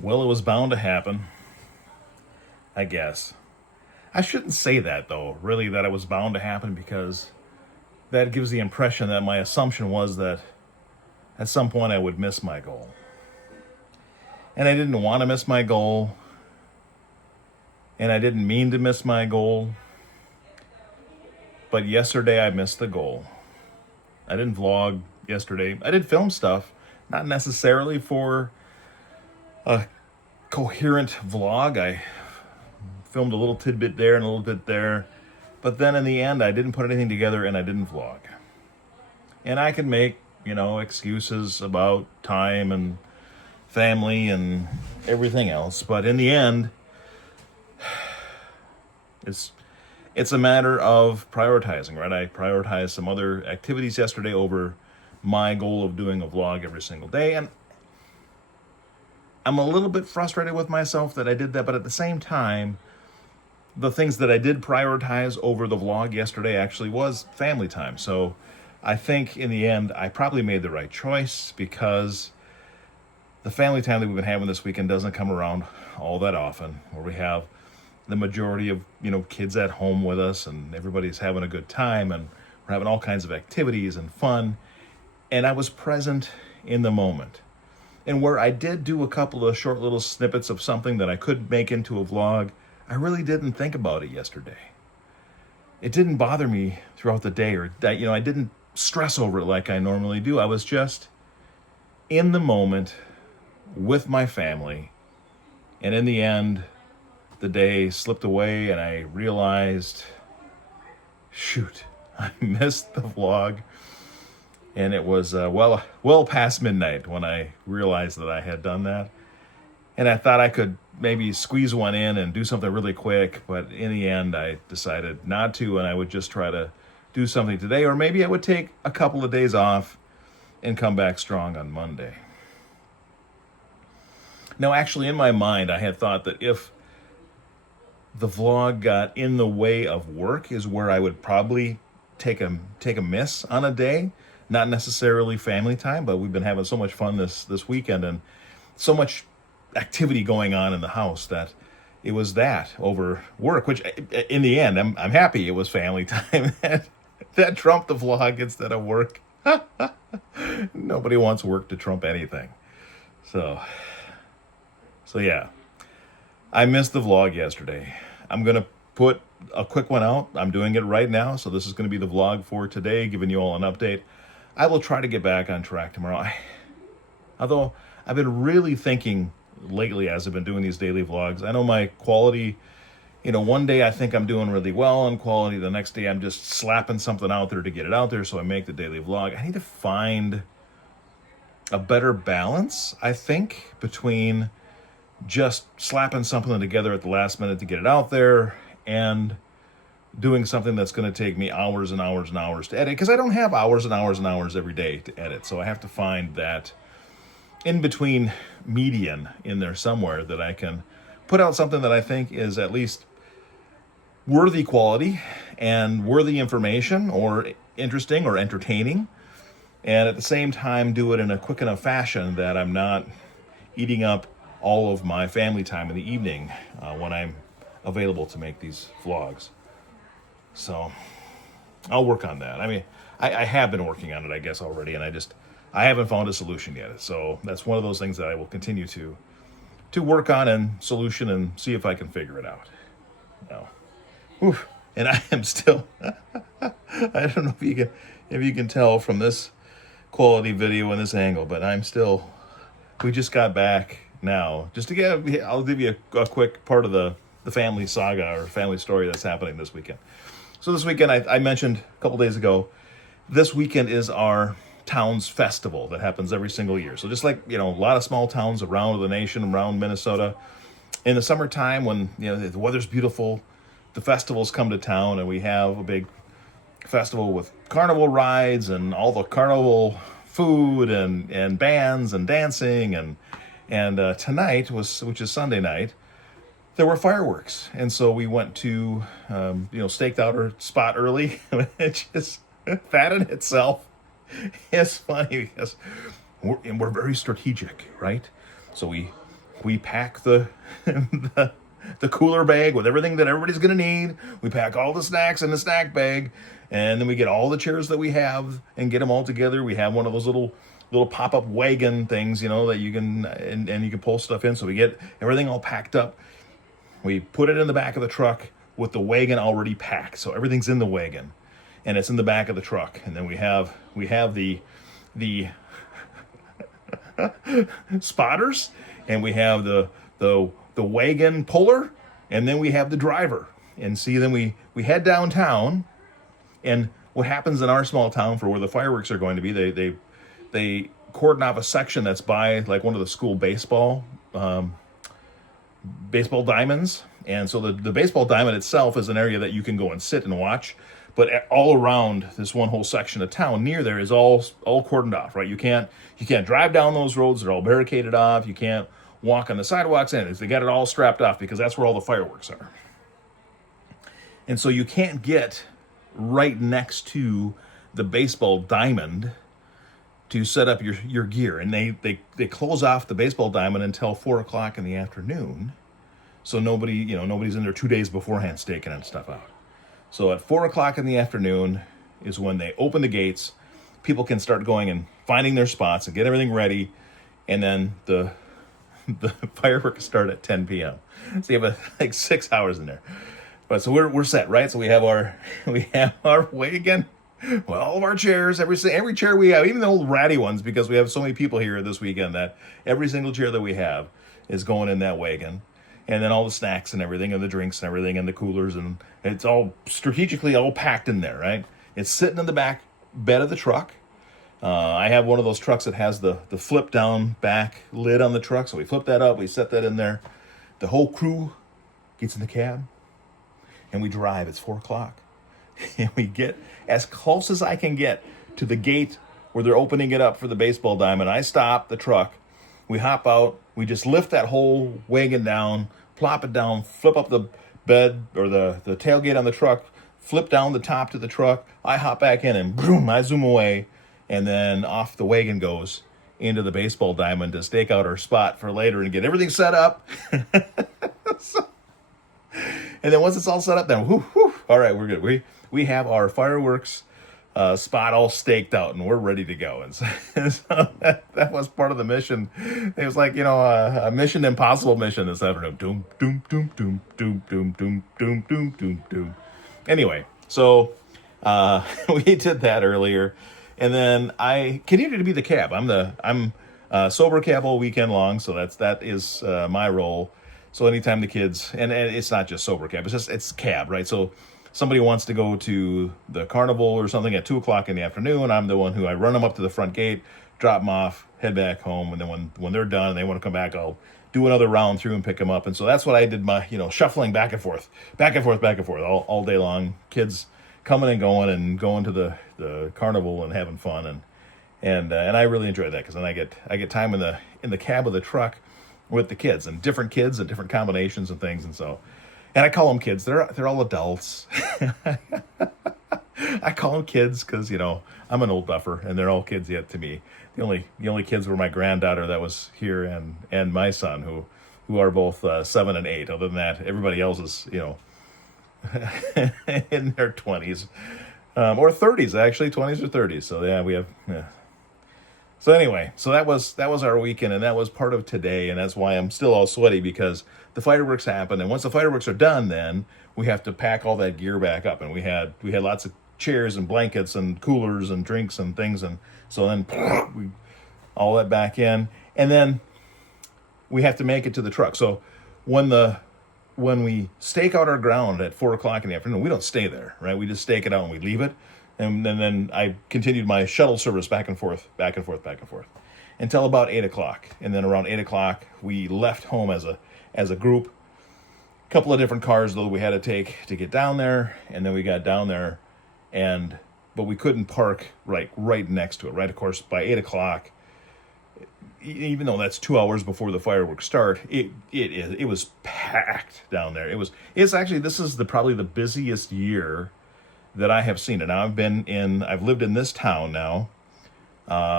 Well, it was bound to happen, I guess. I shouldn't say that, though, really, that it was bound to happen, because that gives the impression that my assumption was that at some point I would miss my goal. And I didn't want to miss my goal, and I didn't mean to miss my goal, but yesterday I missed the goal. I didn't vlog yesterday. I did film stuff, not necessarily for a coherent vlog. I filmed a little tidbit there and a little bit there, but then in the end I didn't put anything together and I didn't vlog. And I can make, excuses about time and family and everything else, but in the end it's a matter of prioritizing, right? I prioritized some other activities yesterday over my goal of doing a vlog every single day, and I'm a little bit frustrated with myself that I did that, but at the same time, the things that I did prioritize over the vlog yesterday actually was family time. So I think in the end, I probably made the right choice, because the family time that we've been having this weekend doesn't come around all that often, where we have the majority of, kids at home with us and everybody's having a good time and we're having all kinds of activities and fun. And I was present in the moment. And where I did do a couple of short little snippets of something that I could make into a vlog, I really didn't think about it yesterday. It didn't bother me throughout the day, or I didn't stress over it like I normally do. I was just in the moment with my family. And in the end, the day slipped away and I realized, shoot, I missed the vlog. And it was well past midnight when I realized that I had done that. And I thought I could maybe squeeze one in and do something really quick, but in the end I decided not to, and I would just try to do something today, or maybe I would take a couple of days off and come back strong on Monday. Now, actually, in my mind, I had thought that if the vlog got in the way of work is where I would probably take a miss on a day. Not necessarily family time, but we've been having so much fun this weekend and so much activity going on in the house that it was that over work, which in the end, I'm happy it was family time that trumped the vlog instead of work. Nobody wants work to trump anything. So yeah, I missed the vlog yesterday. I'm going to put a quick one out. I'm doing it right now, so this is going to be the vlog for today, giving you all an update. I will try to get back on track tomorrow. Although I've been really thinking lately as I've been doing these daily vlogs, I know my quality, one day I think I'm doing really well on quality. The next day I'm just slapping something out there to get it out there so I make the daily vlog. I need to find a better balance, I think, between just slapping something together at the last minute to get it out there and doing something that's going to take me hours and hours and hours to edit, because I don't have hours and hours and hours every day to edit. So I have to find that in between median in there somewhere that I can put out something that I think is at least worthy quality and worthy information, or interesting or entertaining, and at the same time do it in a quick enough fashion that I'm not eating up all of my family time in the evening when I'm available to make these vlogs. So I'll work on that. I mean, I have been working on it, I guess, already, and I haven't found a solution yet. So that's one of those things that I will continue to work on and solution and see if I can figure it out. No. Whew. And I am still, I don't know if you can tell from this quality video and this angle, but we just got back now. I'll give you a quick part of the family saga or family story that's happening this weekend. So this weekend, I mentioned a couple days ago, this weekend is our town's festival that happens every single year. So just like, a lot of small towns around the nation, around Minnesota, in the summertime when, the weather's beautiful, the festivals come to town, and we have a big festival with carnival rides and all the carnival food and bands and dancing. And tonight, which is Sunday night, there were fireworks. And so we went to, staked out our spot early, which is that in itself is funny because we're very strategic, right? So we We pack the cooler bag with everything that everybody's going to need. We pack all the snacks in the snack bag, and then we get all the chairs that we have and get them all together. We have one of those little pop-up wagon things, that you can and you can pull stuff in. So we get everything all packed up. We put it in the back of the truck with the wagon already packed. So everything's in the wagon, and it's in the back of the truck. And then we have the spotters, and we have the wagon puller, and then we have the driver. And see, then we head downtown, and what happens in our small town for where the fireworks are going to be, they cordon off a section that's by like one of the school baseball diamonds. And so the baseball diamond itself is an area that you can go and sit and watch, but all around this one whole section of town near there is all cordoned off, right? You can't drive down those roads. They're all barricaded off. You can't walk on the sidewalks, and they got it all strapped off because that's where all the fireworks are. And so you can't get right next to the baseball diamond to set up your gear. And they close off the baseball diamond until 4:00 in the afternoon. So nobody's in there 2 days beforehand staking and stuff out. So at 4:00 in the afternoon is when they open the gates. People can start going and finding their spots and get everything ready. And then the fireworks start at 10 p.m. So you have like 6 hours in there. But so we're set, right? So we have our wagon, well, all of our chairs, every chair we have, even the old ratty ones, because we have so many people here this weekend that every single chair that we have is going in that wagon. And then all the snacks and everything, and the drinks and everything, and the coolers, and it's all strategically all packed in there, right? It's sitting in the back bed of the truck. I have one of those trucks that has the flip down back lid on the truck. So we flip that up, we set that in there. The whole crew gets in the cab, and we drive. It's 4:00. And we get as close as I can get to the gate where they're opening it up for the baseball diamond. I stop the truck. We hop out. We just lift that whole wagon down, plop it down, flip up the bed or the tailgate on the truck, flip down the top to the truck. I hop back in, and boom, I zoom away. And then off the wagon goes into the baseball diamond to stake out our spot for later and get everything set up. And then once it's all set up, then all right, we're good. We have our fireworks spot all staked out, and we're ready to go. And so that was part of the mission. It was like, a Mission Impossible mission this afternoon. Doom, doom, doom, doom, doom, doom, doom, doom, doom, doom, doom. Anyway, so we did that earlier, and then I continued to be the cab. I'm sober cab all weekend long, so that is my role. So anytime the kids, and it's not just sober cab, it's cab, right? So somebody wants to go to the carnival or something at 2:00 in the afternoon, I'm the one who I run them up to the front gate, drop them off, head back home, and then when they're done and they want to come back, I'll do another round through and pick them up. And so that's what I did, my shuffling back and forth all day long. Kids coming and going to the carnival and having fun, and I really enjoy that because then I get time in the cab of the truck with the kids and different combinations and things. And so, and I call them kids. They're all adults. I call them kids because I'm an old buffer, and they're all kids yet to me. The only kids were my granddaughter that was here and my son who are both 7 and 8. Other than that, everybody else is in their 20s or 30s, actually 20s or 30s. So yeah, we have. Yeah. So anyway, so that was our weekend, and that was part of today, and that's why I'm still all sweaty, because the fireworks happen, and once the fireworks are done, then we have to pack all that gear back up, and we had lots of chairs and blankets and coolers and drinks and things, and so then we all that back in, and then we have to make it to the truck. So when we stake out our ground at 4:00 in the afternoon, we don't stay there, right? We just stake it out and we leave it. And then I continued my shuttle service back and forth, until about 8:00. And then around 8:00, we left home as a group. A couple of different cars, though, we had to take to get down there. And then we got down there, but we couldn't park right next to it, right? Of course, by 8:00, even though that's 2 hours before the fireworks start, it was packed down there. It's actually, this is probably the busiest year that I have seen it. Now I've lived in this town now.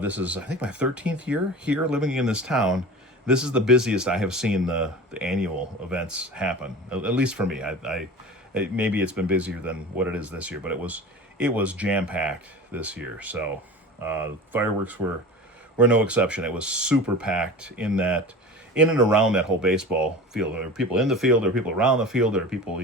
This is, I think, my 13th year here living in this town. this is the busiest I have seen the annual events happen, at least for me. Maybe it's been busier than what it is this year, but it was jam packed this year. So fireworks were no exception. It was super packed in and around that whole baseball field. There were people in the field, there were people around the field, there were people,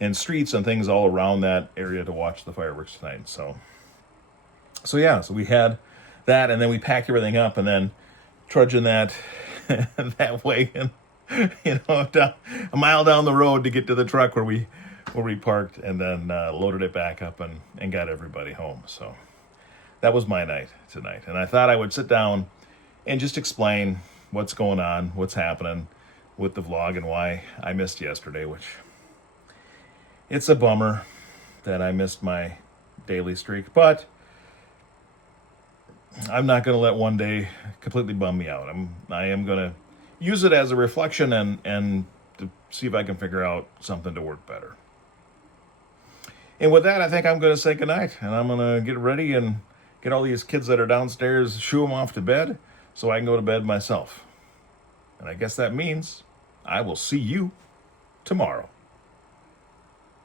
in streets and things all around that area to watch the fireworks tonight. So we had that, and then we packed everything up, and then trudging that that wagon, down, a mile down the road to get to the truck where we parked, and then loaded it back up and got everybody home. So that was my night tonight, and I thought I would sit down and just explain what's going on, what's happening with the vlog, and why I missed yesterday, which it's a bummer that I missed my daily streak, but I'm not going to let one day completely bum me out. I am going to use it as a reflection and to see if I can figure out something to work better. And with that, I think I'm going to say goodnight, and I'm going to get ready and get all these kids that are downstairs, shoo them off to bed so I can go to bed myself. And I guess that means I will see you tomorrow.